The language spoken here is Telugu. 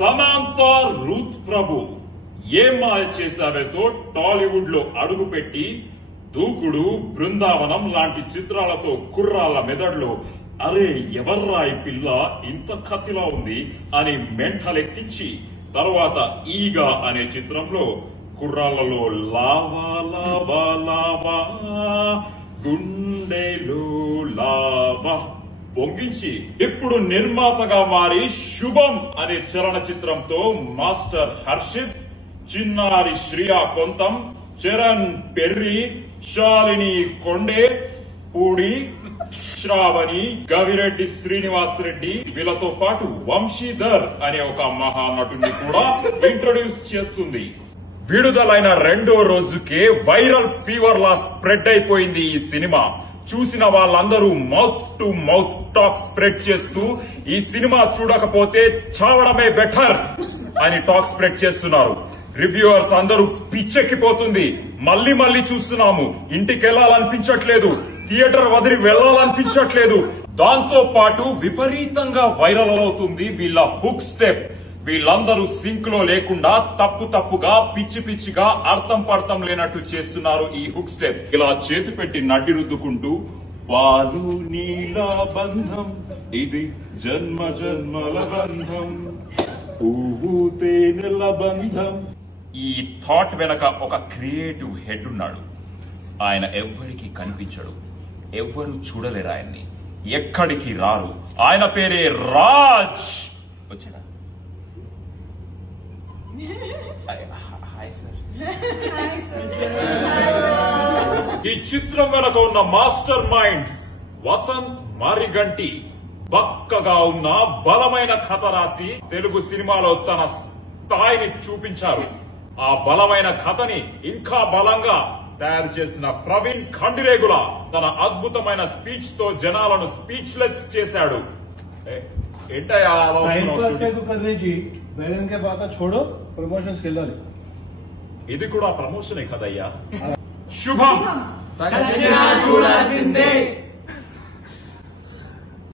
సమాంతా రూత్ ప్రభు ఏం మాయ చేశావేతో టాలీవుడ్ లో అడుగుపెట్టి దూకుడు, బృందావనం లాంటి చిత్రాలతో కుర్రాళ్ల మెదడులో అరే ఎవర్రా ఈ పిల్ల ఇంత కత్తిలా ఉంది అని మెంటలెక్కించి తర్వాత ఈగా అనే చిత్రంలో కుర్రాళ్లలో లావా లావా లావా గుండెలో లావా పొంగించి ఇప్పుడు నిర్మాతగా మారి శుభం అనే చలనచిత్రంతో మాస్టర్ హర్షిత్, చిన్నారి శ్రియా కొంతం, చరణ్ పెర్రి, శాలిని కొండే, పూడి, శ్రావణి, గవిరెడ్డి శ్రీనివాస్ రెడ్డి వీళ్ళతో పాటు వంశీధర్ అనే ఒక మహానటుని కూడా ఇంట్రొడ్యూస్ చేస్తుంది. విడుదలైన రెండో రోజుకే వైరల్ ఫీవర్ లా స్ప్రెడ్ అయిపోయింది ఈ సినిమా. చూసిన వాళ్ళందరూ mouth to mouth talk spread చేస్తూ ఈ సినిమా చూడకపోతే చావడమే బెటర్ అని టాక్ స్ప్రెడ్ చేస్తున్నారు. రివ్యూవర్స్ అందరూ పిచ్చెక్కిపోతుంది, మళ్లీ మళ్లీ చూస్తున్నాము, ఇంటికి వెళ్లాలనిపించట్లేదు, థియేటర్ వదిలి వెళ్లాలనిపించట్లేదు. దాంతో పాటు విపరీతంగా వైరల్ అవుతుంది వీళ్ళ హుక్ స్టెప్. వీళ్ళందరూ సింక్ లో లేకుండా తప్పుగా పిచ్చి పిచ్చిగా అర్థం పడతం లేనట్టు చేస్తున్నారు ఈ హుక్ స్టెప్. ఇలా చేతి పెట్టి నడ్డి రుద్దుకుంటూ పాలు నీలా బంధం ఇది జన్మ జన్మల బంధం, పువ్వు తేనెల బంధం. ఈ థాట్ వెనక ఒక క్రియేటివ్ హెడ్ ఉన్నాడు. ఆయన ఎవ్వరికి కనిపించడు, ఎవ్వరు చూడలేరు ఆయన్ని, ఎక్కడికి రారు. ఆయన పేరే రాజ్. వచ్చాడా? ఈ చిత్రం వెనక ఉన్న మాస్టర్ మైండ్స్ వసంత్ మారిగంటి బక్కగా ఉన్న బలమైన కథ రాసి తెలుగు సినిమాలో తన స్థాయిని చూపించారు. ఆ బలమైన కథని ఇంకా బలంగా తయారు చేసిన ప్రవీణ్ ఖండిరేగుల తన అద్భుతమైన స్పీచ్ తో జనాలను స్పీచ్లెస్ చేశాడు. ఇది కూడా ప్రమోషనే కదయ్యా. శుభం.